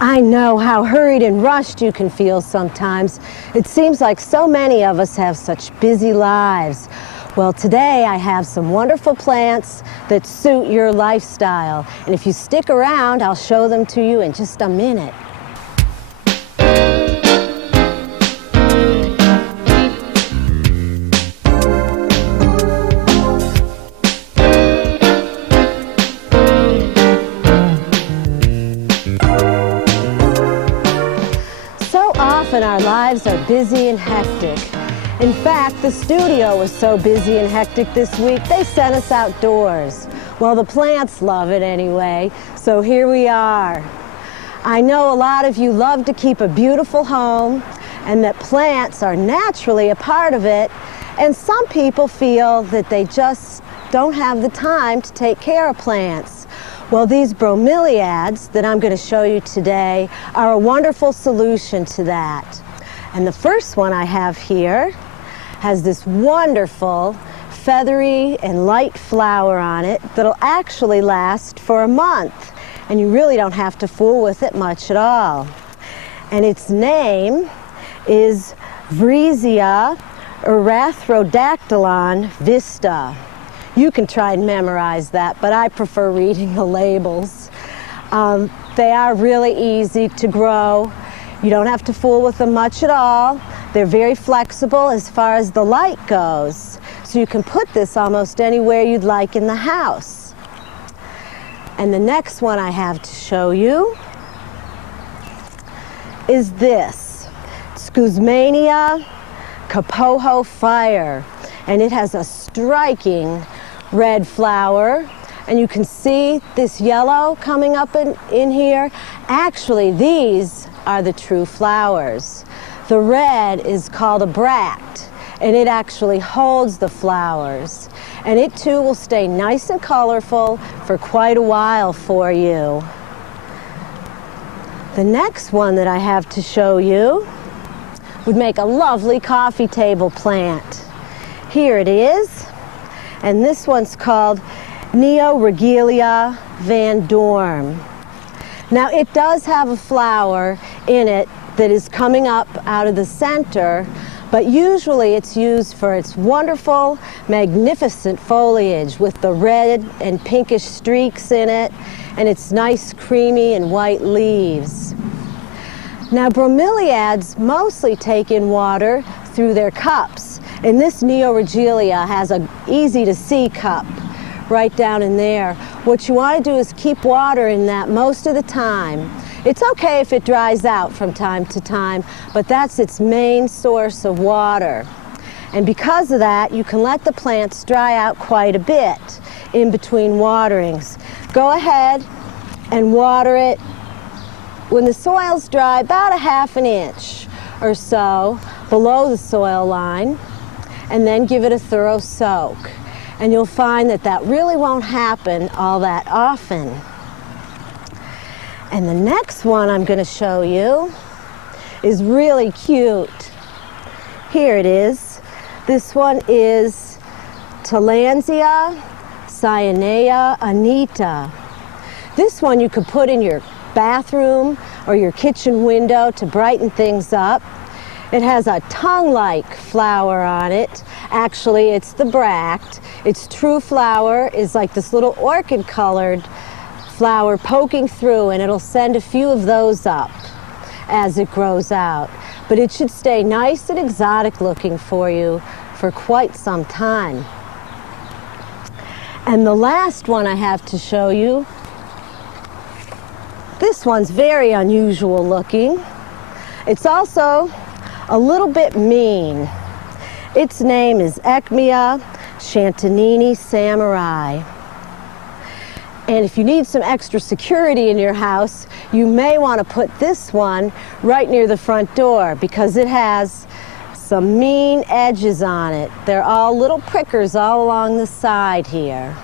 I know how hurried and rushed you can feel sometimes. It seems like so many of us have such busy lives. Well, today I have some wonderful plants that suit your lifestyle. And if you stick around, I'll show them to you in just a minute. Often our lives are busy and hectic. In fact, the studio was so busy and hectic this week, they sent us outdoors. Well, the plants love it anyway, so here we are. I know a lot of you love to keep a beautiful home and that plants are naturally a part of it, and some people feel that they just don't have the time to take care of plants. Well, these bromeliads that I'm going to show you today are a wonderful solution to that. And the first one I have here has this wonderful feathery and light flower on it that'll actually last for a month. And you really don't have to fool with it much at all. And its name is Vriesia erythrodactylon vista. You can try and memorize that, but I prefer reading the labels. They are really easy to grow. You don't have to fool with them much at all. They're very flexible as far as the light goes. So you can put this almost anywhere you'd like in the house. And the next one I have to show you is this. It's Guzmania Kapoho Fire. And it has a striking red flower, and you can see this yellow coming up in here. Actually, these are the true flowers. The red is called a bract, and it actually holds the flowers. And it too will stay nice and colorful for quite a while for you. The next one that I have to show you would make a lovely coffee table plant. Here it is, and this one's called Neoregelia Van Dorm. Now it does have a flower in it that is coming up out of the center, but usually it's used for its wonderful, magnificent foliage with the red and pinkish streaks in it, and its nice creamy and white leaves. Now bromeliads mostly take in water through their cups. And this Neoregelia has an easy to see cup right down in there. What you want to do is keep water in that most of the time. It's okay if it dries out from time to time, but that's its main source of water. And because of that, you can let the plants dry out quite a bit in between waterings. Go ahead and water it when the soil's dry, about 1/2 inch or so below the soil line, and then give it a thorough soak. And you'll find that that really won't happen all that often. And the next one I'm going to show you is really cute. Here it is. This one is Tillandsia cyanea anita. This one you could put in your bathroom or your kitchen window to brighten things up. It has a tongue-like flower on it. Actually, it's the bract. Its true flower is like this little orchid-colored flower poking through, and it'll send a few of those up as it grows out. But it should stay nice and exotic looking for you for quite some time. And the last one I have to show you, this one's very unusual looking. It's also a little bit mean. Its name is Ecmia Chantanini Samurai. And if you need some extra security in your house, you may want to put this one right near the front door because it has some mean edges on it. They're all little prickers all along the side here.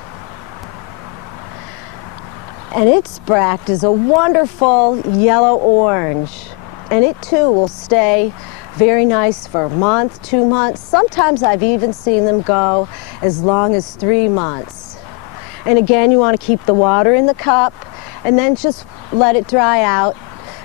And its bract is a wonderful yellow-orange, and it too will stay very nice for a month, 2 months. Sometimes I've even seen them go as long as 3 months. And again, you want to keep the water in the cup and then just let it dry out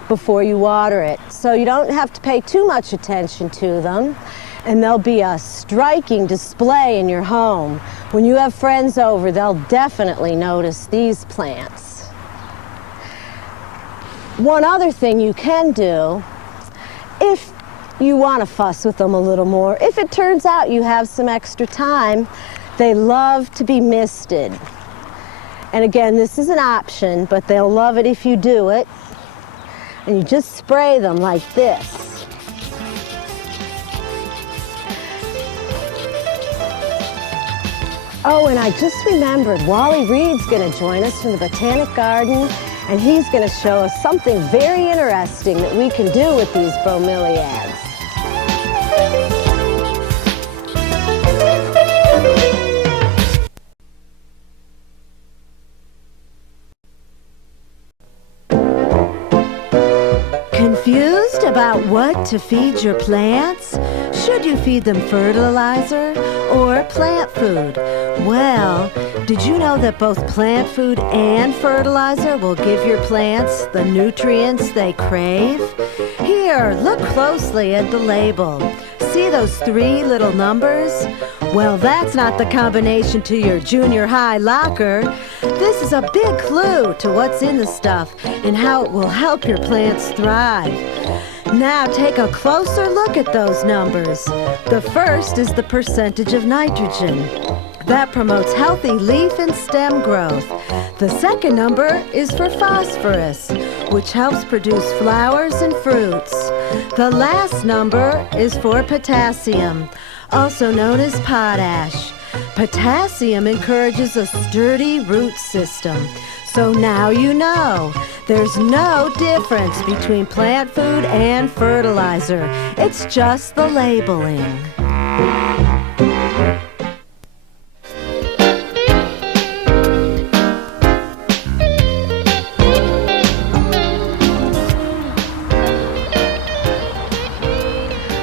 before you water it. So you don't have to pay too much attention to them, and they'll be a striking display in your home. When you have friends over, they'll definitely notice these plants. One other thing you can do, if you want to fuss with them a little more, if it turns out you have some extra time, they love to be misted. And again, this is an option, but they'll love it if you do it. And you just spray them like this. Oh, and I just remembered, Wally Reed's going to join us from the Botanic Garden, and he's going to show us something very interesting that we can do with these bromeliads. Confused about what to feed your plants? Should you feed them fertilizer or plant food? Well, did you know that both plant food and fertilizer will give your plants the nutrients they crave? Here, look closely at the label. See those 3 little numbers? Well, that's not the combination to your junior high locker. This is a big clue to what's in the stuff and how it will help your plants thrive. Now take a closer look at those numbers. The first is the percentage of nitrogen. That promotes healthy leaf and stem growth. The second number is for phosphorus, which helps produce flowers and fruits. The last number is for potassium, also known as potash. Potassium encourages a sturdy root system. So now you know, there's no difference between plant food and fertilizer. It's just the labeling.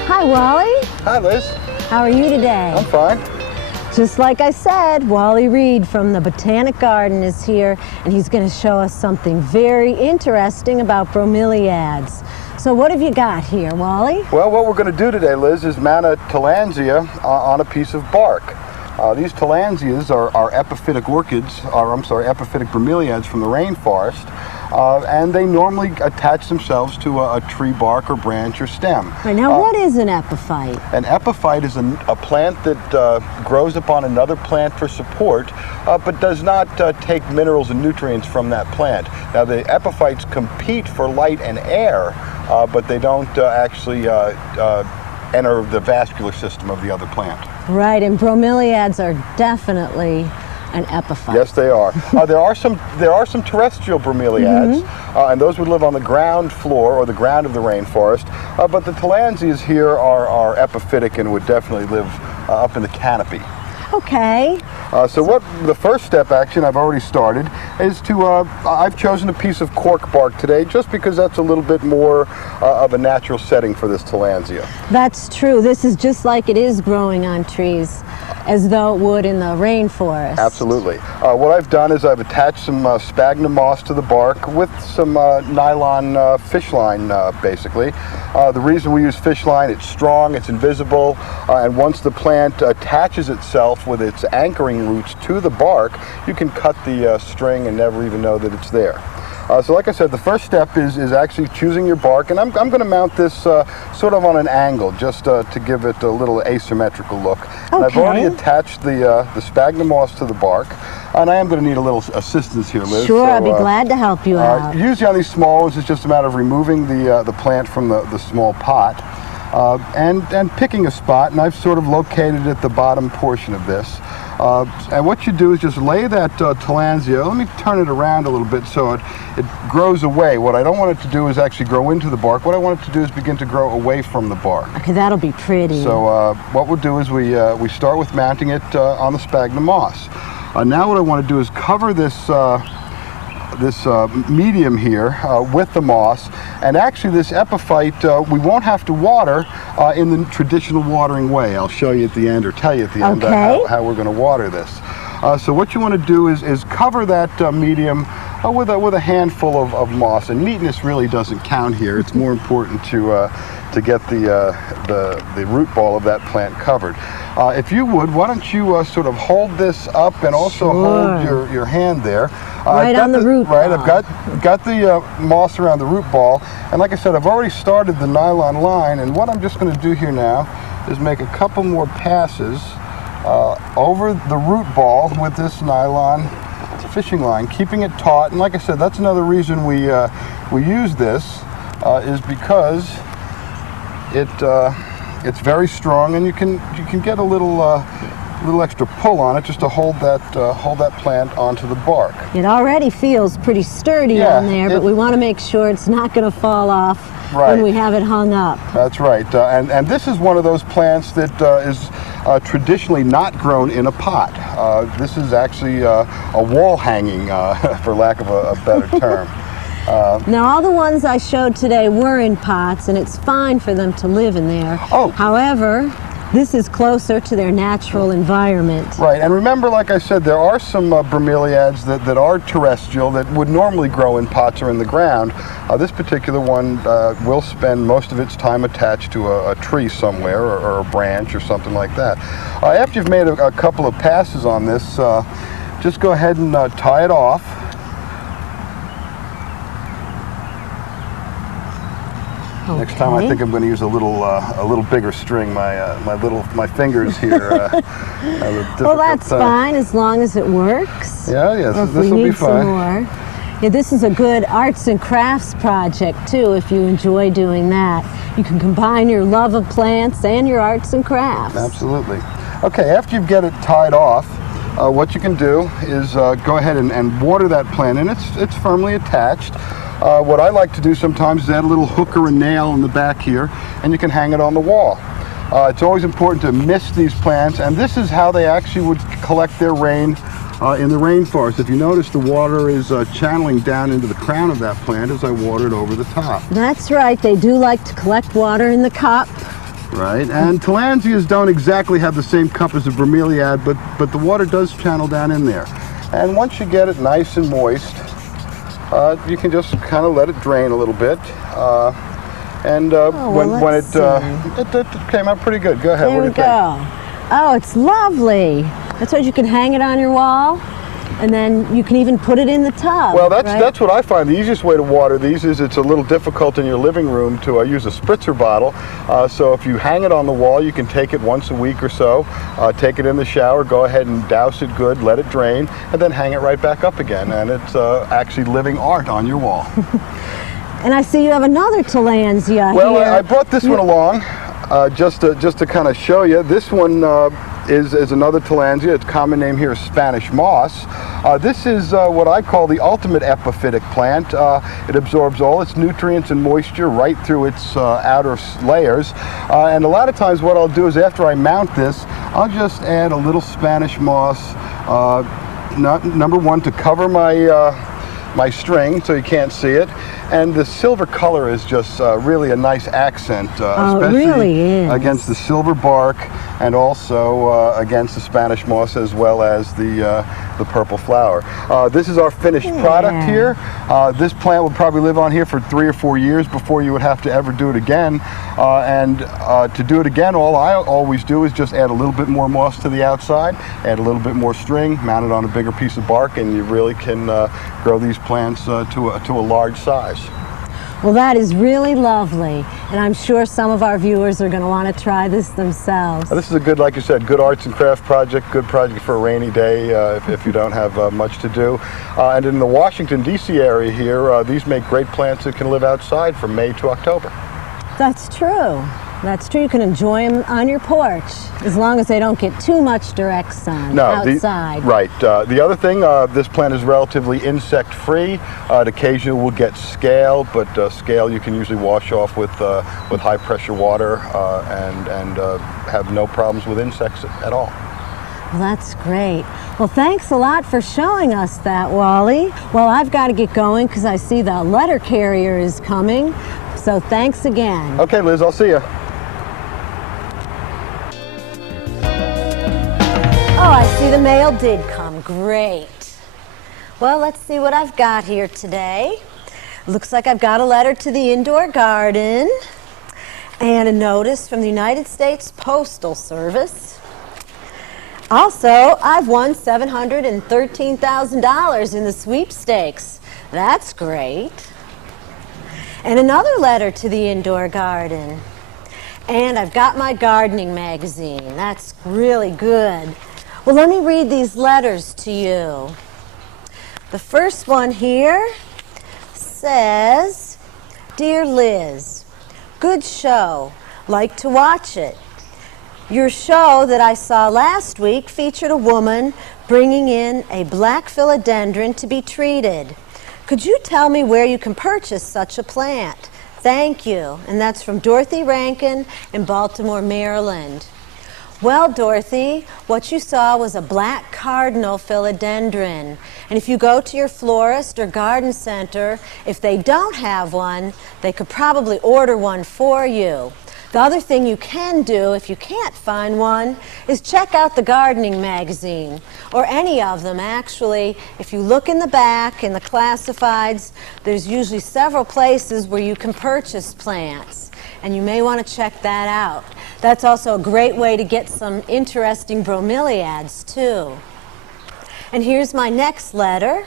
Hi, Wally. Hi, Liz. How are you today? I'm fine. Just like I said, Wally Reed from the Botanic Garden is here, and he's going to show us something very interesting about bromeliads. So what have you got here, Wally? Well, what we're going to do today, Liz, is mount a tillandsia on a piece of bark. These tillandsias are epiphytic orchids, epiphytic bromeliads from the rainforest, and they normally attach themselves to a tree bark or branch or stem. Right, now what is an epiphyte? An epiphyte is a plant that grows upon another plant for support, but does not take minerals and nutrients from that plant. Now, the epiphytes compete for light and air, but they don't actually enter the vascular system of the other plant. Right, and bromeliads are definitely an epiphyte. Yes, they are. There are some terrestrial bromeliads, and those would live on the ground floor or the ground of the rainforest. But the tillandsias here are epiphytic and would definitely live up in the canopy. Okay. So what the first step, actually, I've already started, is to, I've chosen a piece of cork bark today just because that's a little bit more of a natural setting for this tillandsia. That's true. This is just like it is growing on trees, as though it would in the rainforest. Absolutely. What I've done is I've attached some sphagnum moss to the bark with some nylon fish line, basically. The reason we use fish line, it's strong, it's invisible, and once the plant attaches itself with its anchoring roots to the bark, you can cut the string and never even know that it's there. So like I said, the first step is actually choosing your bark, and I'm going to mount this sort of on an angle just to give it a little asymmetrical look. Okay. And I've already attached the sphagnum moss to the bark, and I am going to need a little assistance here, Liz. Sure, so, I'd be glad to help you out. Usually on these small ones, it's just a matter of removing the plant from the small pot and picking a spot, and I've sort of located at the bottom portion of this. And what you do is just lay that tillandsia. Let me turn it around a little bit so it grows away. What I don't want it to do is actually grow into the bark. What I want it to do is begin to grow away from the bark. Okay, that'll be pretty. So what we'll do is we start with mounting it on the sphagnum moss. Now what I want to do is cover this medium here with the moss, and actually this epiphyte we won't have to water in the traditional watering way. I'll show you at the end, or tell you at the end how we're going to water this. So what you want to do is cover that medium with a handful of moss. And neatness really doesn't count here. It's more important to get the root ball of that plant covered. If you would, why don't you sort of hold this up and also hold your hand there. Right on the root ball. Right, I've got the moss around the root ball, and like I said, I've already started the nylon line, and what I'm just going to do here now is make a couple more passes over the root ball with this nylon fishing line, keeping it taut. And like I said, that's another reason we use this is because it's very strong, and you can get a little extra pull on it just to hold that plant onto the bark. It already feels pretty sturdy on there, but we want to make sure it's not going to fall off when we have it hung up. That's right, and this is one of those plants that is traditionally not grown in a pot. This is actually a wall hanging, for lack of a better term. Now, all the ones I showed today were in pots, and it's fine for them to live in there. Oh. However, this is closer to their natural environment. Right, and remember, like I said, there are some bromeliads that are terrestrial that would normally grow in pots or in the ground. This particular one will spend most of its time attached to a tree somewhere or a branch or something like that. After you've made a couple of passes on this, just go ahead and tie it off. Okay. Next time, I think I'm going to use a little bigger string. My fingers here. Well, that's fine as long as it works. Yeah, or if this will be fine. Some more. Yeah, this is a good arts and crafts project too. If you enjoy doing that, you can combine your love of plants and your arts and crafts. Absolutely. Okay, after you get it tied off, what you can do is go ahead and water that plant, and it's firmly attached. What I like to do sometimes is add a little hook or a nail in the back here, and you can hang it on the wall. It's always important to mist these plants, and this is how they actually would collect their rain in the rainforest. If you notice, the water is channeling down into the crown of that plant as I water it over the top. That's right, they do like to collect water in the cup. Right, and tillandsias don't exactly have the same cup as a bromeliad, but the water does channel down in there. And once you get it nice and moist, you can just kind of let it drain a little bit, and when it came out pretty good. Go ahead. There we go. Oh, it's lovely. That's what you can hang it on your wall, and then you can even put it in the tub. Well, that's what I find. The easiest way to water these is it's a little difficult in your living room to use a spritzer bottle. So if you hang it on the wall, you can take it once a week or so, take it in the shower, go ahead and douse it good, let it drain, and then hang it right back up again. And it's actually living art on your wall. And I see you have another tillandsia here. Well, I brought this one along just to kind of show you. This one is another tillandsia. Its common name here is Spanish moss. This is what I call the ultimate epiphytic plant. It absorbs all its nutrients and moisture right through its outer layers. And a lot of times what I'll do is after I mount this, I'll just add a little Spanish moss, number one, to cover my string so you can't see it. And the silver color is just really a nice accent, especially it really is. Against the silver bark and also against the Spanish moss as well as the purple flower. This is our finished product here. This plant will probably live on here for 3 or 4 years before you would have to ever do it again. And to do it again, all I always do is just add a little bit more moss to the outside, add a little bit more string, mount it on a bigger piece of bark, and you really can grow these plants to a large size. Well, that is really lovely, and I'm sure some of our viewers are going to want to try this themselves. This is a good, like you said, good arts and craft project, good project for a rainy day if you don't have much to do. And in the Washington, D.C. area here, these make great plants that can live outside from May to October. That's true. That's true. You can enjoy them on your porch as long as they don't get too much direct sun outside. Right. The other thing, this plant is relatively insect-free. Occasionally we'll get scale, but scale you can usually wash off with high-pressure water and have no problems with insects at all. Well, that's great. Well, thanks a lot for showing us that, Wally. Well, I've got to get going because I see the letter carrier is coming. So thanks again. Okay, Liz, I'll see you. Oh, I see the mail did come. Great. Well, let's see what I've got here today. Looks like I've got a letter to the indoor garden and a notice from the United States Postal Service. Also, I've won $713,000 in the sweepstakes. That's great. And another letter to the indoor garden. And I've got my gardening magazine. That's really good. Well, let me read these letters to you. The first one here says, Dear Liz, good show. Like to watch it. Your show that I saw last week featured a woman bringing in a black philodendron to be treated. Could you tell me where you can purchase such a plant? Thank you. And that's from Dorothy Rankin in Baltimore, Maryland. Well, Dorothy, what you saw was a black cardinal philodendron. And if you go to your florist or garden center, if they don't have one, they could probably order one for you. The other thing you can do, if you can't find one, is check out the gardening magazine, or any of them, actually. If you look in the back, in the classifieds, there's usually several places where you can purchase plants, and you may want to check that out. That's also a great way to get some interesting bromeliads, too. And here's my next letter.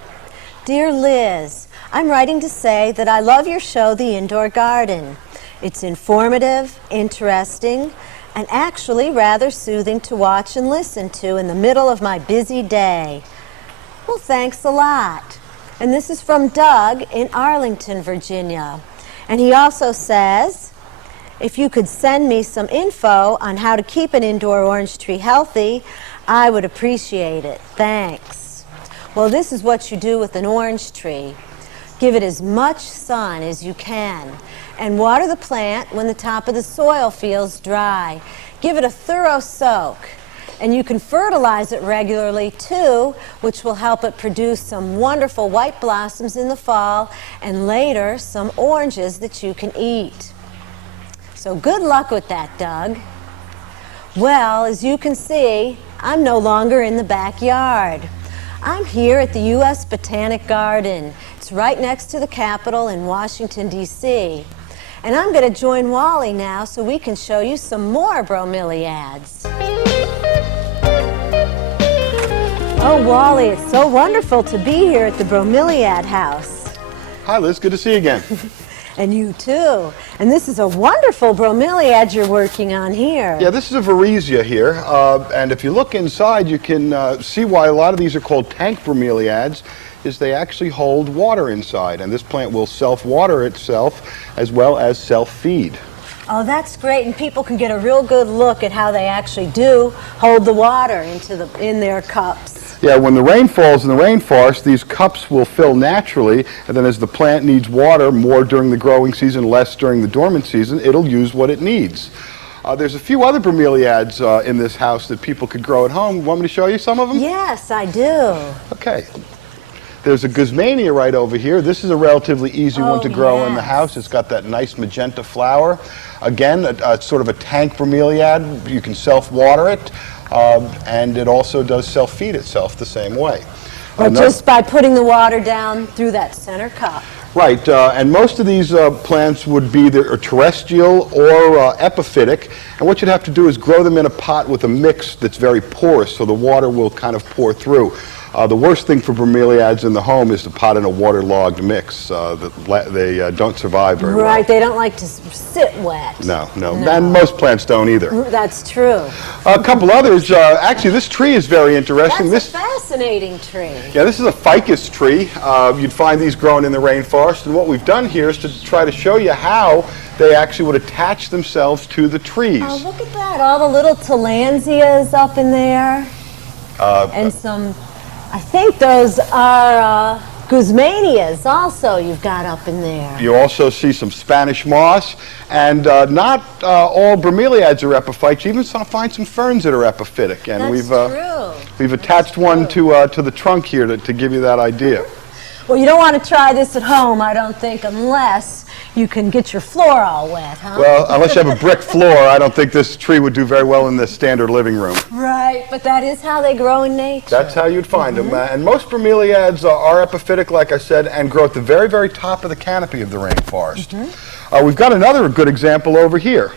Dear Liz, I'm writing to say that I love your show, The Indoor Garden. It's informative, interesting, and actually rather soothing to watch and listen to in the middle of my busy day. Well, thanks a lot. And this is from Doug in Arlington, Virginia. And he also says, if you could send me some info on how to keep an indoor orange tree healthy, I would appreciate it. Thanks. Well, this is what you do with an orange tree. Give it as much sun as you can, and water the plant when the top of the soil feels dry. Give it a thorough soak, and you can fertilize it regularly too, which will help it produce some wonderful white blossoms in the fall, and later some oranges that you can eat. So good luck with that, Doug. Well, as you can see, I'm no longer in the backyard. I'm here at the US Botanic Garden. It's right next to the Capitol in Washington, D.C. And I'm going to join Wally now so we can show you some more bromeliads. Oh, Wally, it's so wonderful to be here at the Bromeliad house. Hi, Liz. Good to see you again. And you too. And this is a wonderful bromeliad you're working on here. Yeah, this is a Varesia here. And if you look inside, you can see why a lot of these are called tank bromeliads, is they actually hold water inside. And this plant will self-water itself as well as self-feed. Oh, that's great. And people can get a real good look at how they actually do hold the water in their cups. Yeah, when the rain falls in the rainforest, these cups will fill naturally, and then as the plant needs water more during the growing season, less during the dormant season, it'll use what it needs. There's a few other bromeliads in this house that people could grow at home. Want me to show you some of them? Yes, I do. Okay. There's a guzmania right over here. This is a relatively easy one to grow in the house. It's got that nice magenta flower. Again, it's sort of a tank bromeliad. You can self-water it. And it also does self-feed itself the same way. Or just by putting the water down through that center cup. Right, and most of these plants would be either terrestrial or epiphytic, and what you'd have to do is grow them in a pot with a mix that's very porous so the water will kind of pour through. The worst thing for bromeliads in the home is to pot in a waterlogged mix. They don't survive very well. Right, they don't like to sit wet. No. And most plants don't either. That's true. A couple others. Actually, this tree is very interesting. That's a fascinating tree. Yeah, this is a ficus tree. You'd find these growing in the rainforest, and what we've done here is to try to show you how they actually would attach themselves to the trees. Oh, look at that, all the little tillandsias up in there. And some, I think those are guzmanias also you've got up in there. You also see some Spanish moss, and not all bromeliads are epiphytes. You even find some ferns that are epiphytic, and That's true. we've attached one to the trunk here to give you that idea. Well, you don't want to try this at home, I don't think, unless you can get your floor all wet, huh? Well, unless you have a brick floor, I don't think this tree would do very well in the standard living room. Right, but that is how they grow in nature. That's how you'd find them. And most bromeliads are epiphytic, like I said, and grow at the very, very top of the canopy of the rainforest. We've got another good example over here.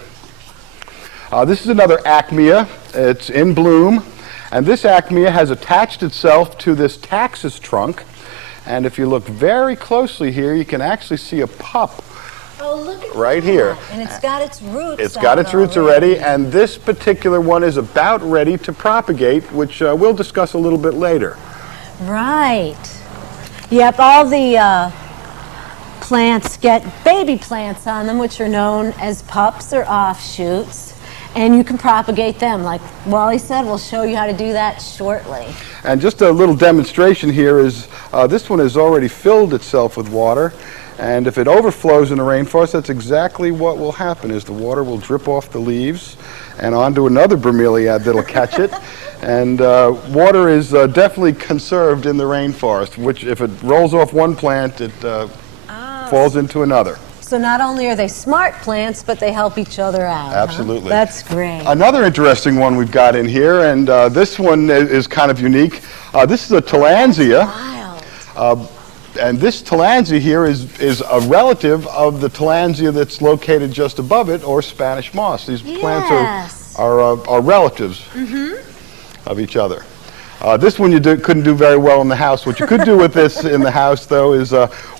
This is another acmea. It's in bloom. And this acmea has attached itself to this taxus trunk. And if you look very closely here, you can actually see a pup. Oh, look at right that. Here. And it's got its roots. It's got its roots already, and this particular one is about ready to propagate, which we'll discuss a little bit later. Right. Yep, all the plants get baby plants on them, which are known as pups or offshoots. And you can propagate them. Like Wally said, we'll show you how to do that shortly. And just a little demonstration here is this one has already filled itself with water. And if it overflows in the rainforest, that's exactly what will happen, is the water will drip off the leaves and onto another bromeliad that'll catch it. And water is definitely conserved in the rainforest, which if it rolls off one plant, it falls into another. So not only are they smart plants, but they help each other out. Absolutely. Huh? That's great. Another interesting one we've got in here, and this one is kind of unique. This is a tillandsia. Wow. And this tillandsia here is a relative of the tillandsia that's located just above it, or Spanish moss. These plants are relatives of each other. This one you couldn't do very well in the house. What you could do with this in the house, though, is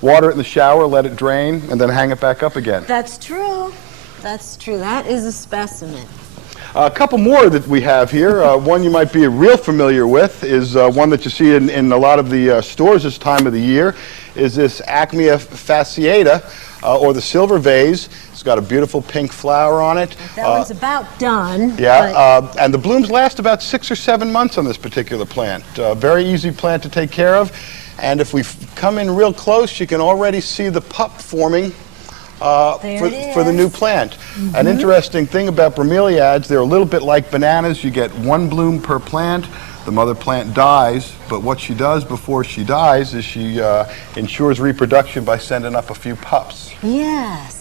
water it in the shower, let it drain, and then hang it back up again. That's true. That's true. That is a specimen. A couple more that we have here. One you might be real familiar with is one that you see in a lot of the stores this time of the year, is this Acmea fasciata, or the silver vase. It's got a beautiful pink flower on it. That one's about done. Yeah, and the blooms last about 6 or 7 months on this particular plant. Very easy plant to take care of. And if we come in real close, you can already see the pup forming for the new plant. An interesting thing about bromeliads, they're a little bit like bananas. You get one bloom per plant. The mother plant dies, but what she does before she dies is she ensures reproduction by sending up a few pups. Yes.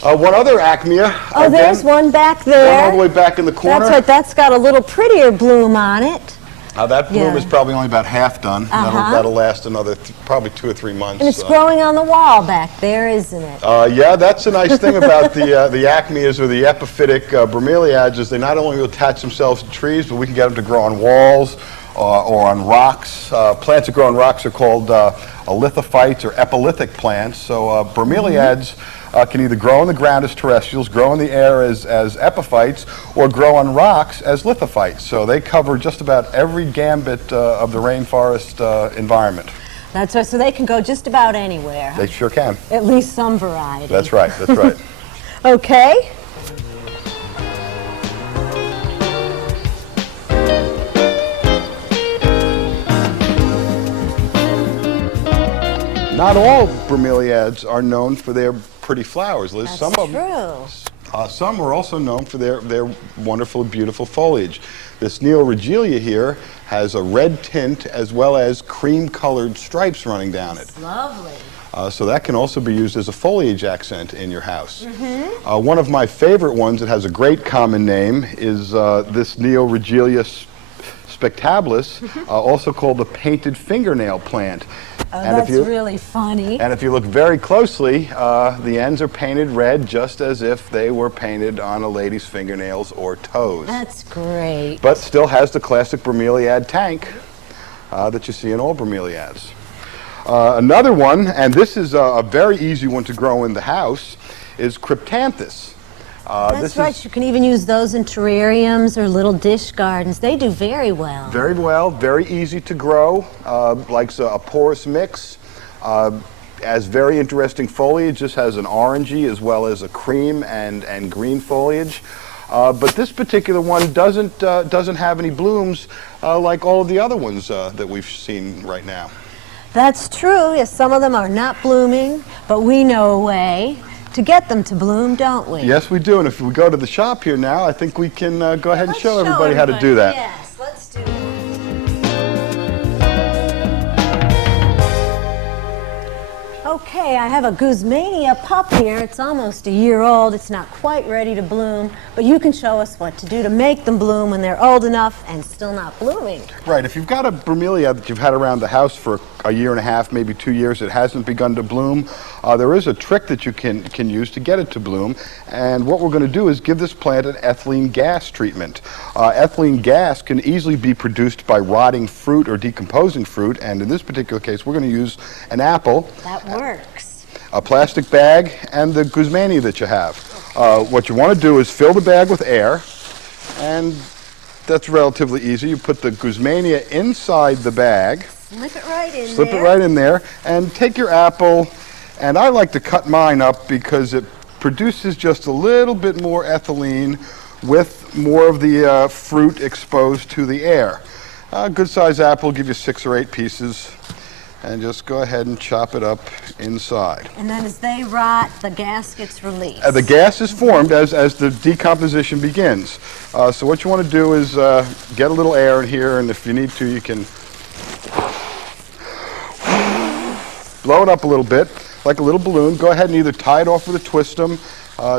One other acmea. Oh, again, there's one back there. One all the way back in the corner. That's right. That's got a little prettier bloom on it. That bloom is probably only about half done. That'll last another probably 2 or 3 months. And it's growing on the wall back there, isn't it? Yeah, that's a nice thing about the acmeas or the epiphytic bromeliads, is they not only will attach themselves to trees, but we can get them to grow on walls or on rocks. Plants that grow on rocks are called lithophytes or epilithic plants. So bromeliads can either grow on the ground as terrestrials, grow in the air as epiphytes, or grow on rocks as lithophytes. So they cover just about every gambit of the rainforest environment. That's right. So they can go just about anywhere. They sure can. At least some variety. That's right. That's right. Okay. Not all bromeliads are known for their pretty flowers, Liz. That's some of them, true. some are also known for their wonderful, beautiful foliage. This Neoregelia here has a red tint as well as cream-colored stripes running down it. Lovely. So that can also be used as a foliage accent in your house. One of my favorite ones that has a great common name is this Neoregelia spectabilis, also called the painted fingernail plant. Oh, that's really funny. And if you look very closely, the ends are painted red, just as if they were painted on a lady's fingernails or toes. That's great. But still has the classic bromeliad tank that you see in all bromeliads. Another one, and this is a very easy one to grow in the house, is cryptanthus. That's right. You can even use those in terrariums or little dish gardens. They do very well. Very well. Very easy to grow. Likes a porous mix. Has very interesting foliage. This has an orangey as well as a cream and green foliage. But this particular one doesn't have any blooms like all of the other ones that we've seen right now. That's true. Yes, some of them are not blooming, but we know a way to get them to bloom, don't we? Yes, we do. And if we go to the shop here now, I think we can go ahead and show everybody how to do that. Yes, let's do it. Okay, I have a Guzmania pup here. It's almost a year old. It's not quite ready to bloom, but you can show us what to do to make them bloom when they're old enough and still not blooming. Right, if you've got a bromelia that you've had around the house for a year and a half, maybe 2 years, it hasn't begun to bloom, there is a trick that you can use to get it to bloom. And what we're going to do is give this plant an ethylene gas treatment. Ethylene gas can easily be produced by rotting fruit or decomposing fruit, and in this particular case, we're going to use an apple. That works. A plastic bag and the Guzmania that you have. What you want to do is fill the bag with air, and that's relatively easy. You put the Guzmania inside the bag. Slip it right in there. Slip it right in there, and take your apple, and I like to cut mine up because it produces just a little bit more ethylene with more of the fruit exposed to the air. A good sized apple will give you 6 or 8 pieces. And just go ahead and chop it up inside. And then as they rot, the gas gets released. The gas is formed as the decomposition begins. So what you want to do is get a little air in here, and if you need to, you can blow it up a little bit, like a little balloon. Go ahead and either tie it off with a twist-em.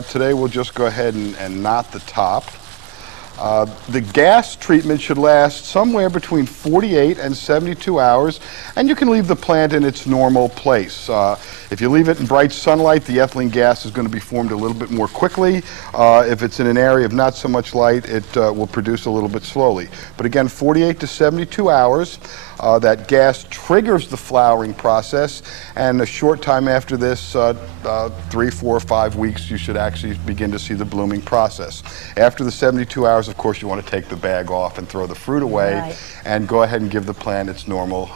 Today we'll just go ahead and knot the top. The gas treatment should last somewhere between 48 and 72 hours, and you can leave the plant in its normal place. If you leave it in bright sunlight, the ethylene gas is going to be formed a little bit more quickly. If it's in an area of not so much light, it will produce a little bit slowly. But again, 48 to 72 hours. That gas triggers the flowering process, and a short time after this, 3, 4, 5 weeks, you should actually begin to see the blooming process. After the 72 hours, of course, you want to take the bag off and throw the fruit away, right, and go ahead and give the plant its normal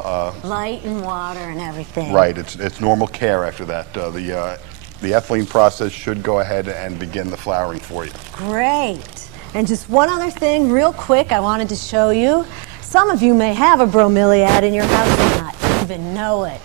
light and water and everything. Right, it's normal care after that. The ethylene process should go ahead and begin the flowering for you. Great. And just one other thing real quick I wanted to show you. Some of you may have a bromeliad in your house and not even know it.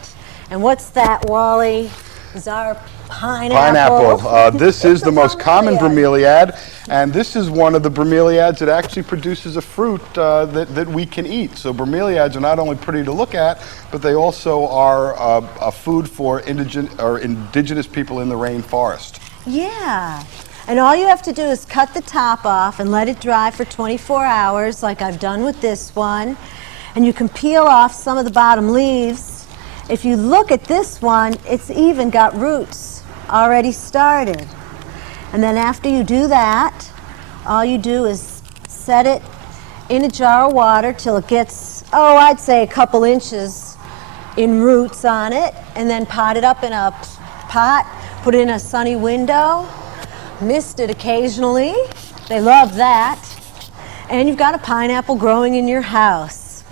And what's that, Wally? Is our pineapple. This is the most common bromeliad, and this is one of the bromeliads that actually produces a fruit that we can eat. So bromeliads are not only pretty to look at, but they also are a food for indigenous people in the rainforest. Yeah. And all you have to do is cut the top off and let it dry for 24 hours, like I've done with this one. And you can peel off some of the bottom leaves. If you look at this one, it's even got roots already started. And then after you do that, all you do is set it in a jar of water till it gets, I'd say a couple inches in roots on it, and then pot it up in a pot, put it in a sunny window. Mist it occasionally. They love that. And you've got a pineapple growing in your house.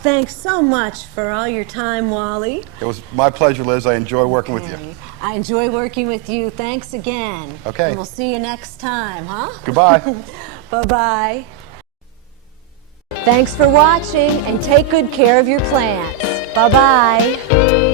Thanks so much for all your time, Wally. It was my pleasure, Liz. I enjoy working with you. I enjoy working with you. Thanks again. Okay. And we'll see you next time, huh? Goodbye. Bye-bye. Thanks for watching, and take good care of your plants. Bye-bye.